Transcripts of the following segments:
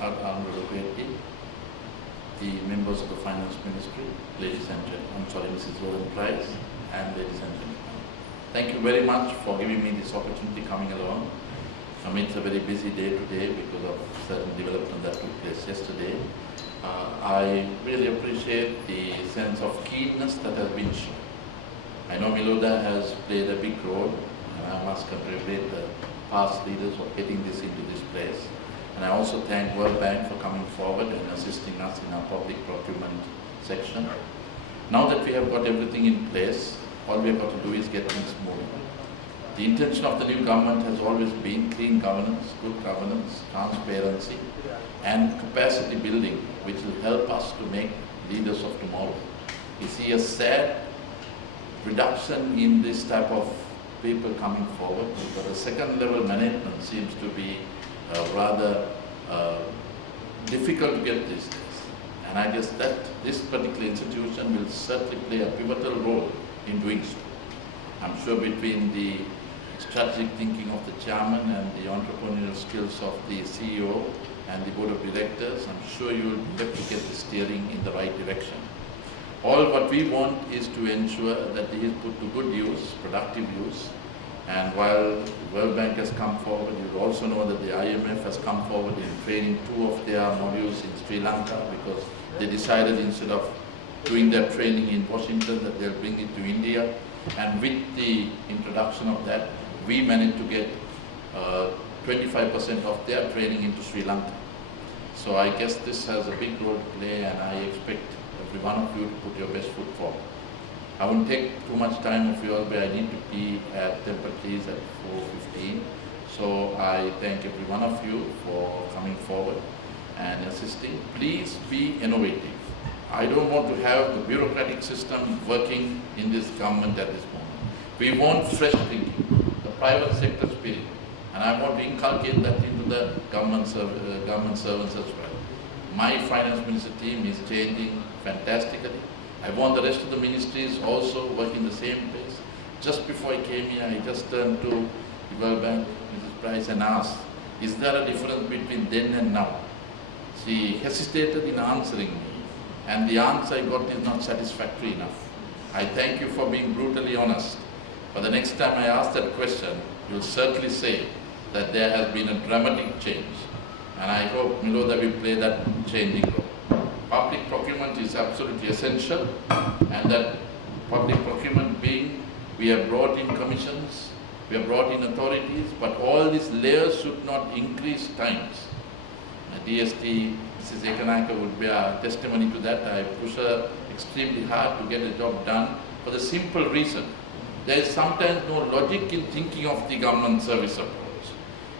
Honorable the members of the Finance Ministry, ladies and gentlemen, Mrs. Zoran Price, and ladies and gentlemen. Thank you very much for giving me this opportunity coming along. It's a very busy day today because of certain development that took place yesterday. I really appreciate the sense of keenness that has been shown. I know Miloda has played a big role, and I must congratulate the past leaders for getting this into this place. And I also thank World Bank for coming forward and assisting us in our public procurement section. Now that we have got everything in place, all we have got to do is get things moving. The intention of the new government has always been clean governance, good governance, transparency, and capacity building, which will help us to make leaders of tomorrow. We see a sad reduction in this type of people coming forward, but the second level management seems to be rather difficult to get these days. And I guess that this particular institution will certainly play a pivotal role in doing so. I'm sure between the strategic thinking of the chairman and the entrepreneurial skills of the CEO and the board of directors, I'm sure you will be able to get the steering in the right direction. All what we want is to ensure that it is put to good use, productive use. And while the World Bank has come forward, you also know that the IMF has come forward in training 2 of their modules in Sri Lanka, because they decided instead of doing their training in Washington that they'll bring it to India. And with the introduction of that, we managed to get 25% of their training into Sri Lanka. So I guess this has a big role to play, and I expect every one of you to put your best foot forward. I won't take too much time of yours, but I need to be at Temple Keys at 4:15. So I thank every one of you for coming forward and assisting. Please be innovative. I don't want to have the bureaucratic system working in this government at this moment. We want fresh thinking, the private sector spirit, and I want to inculcate that into the government servants as well. My finance minister team is changing fantastically. I want the rest of the ministries also working the same place. Just before I came here, I just turned to the World Bank, Mrs. Price, and asked, is there a difference between then and now? She hesitated in answering me, and the answer I got is not satisfactory enough. I thank you for being brutally honest. But the next time I ask that question, you'll certainly say that there has been a dramatic change. And I hope Miloda will play that changing role. Public procurement is absolutely essential, and that public procurement being, we have brought in commissions, we have brought in authorities, but all these layers should not increase times. DST, Mrs. Karunanayake would be a testimony to that. I push her extremely hard to get the job done for the simple reason. There is sometimes no logic in thinking of the government service approach.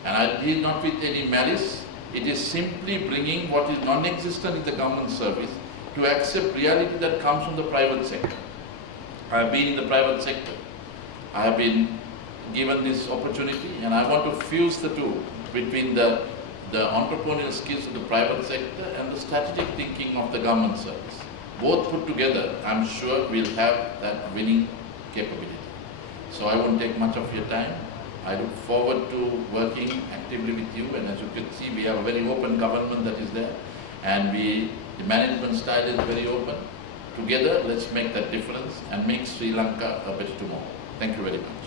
And I deal not with any malice. It is simply bringing what is non-existent in the government service to accept reality that comes from the private sector. I have been in the private sector. I have been given this opportunity, and I want to fuse the two between the entrepreneurial skills of the private sector and the strategic thinking of the government service. Both put together, I'm sure we'll have that winning capability. So I won't take much of your time. I look forward to working actively with you, and as you can see, we have a very open government that is there, and the management style is very open. Together, let's make that difference and make Sri Lanka a better tomorrow. Thank you very much.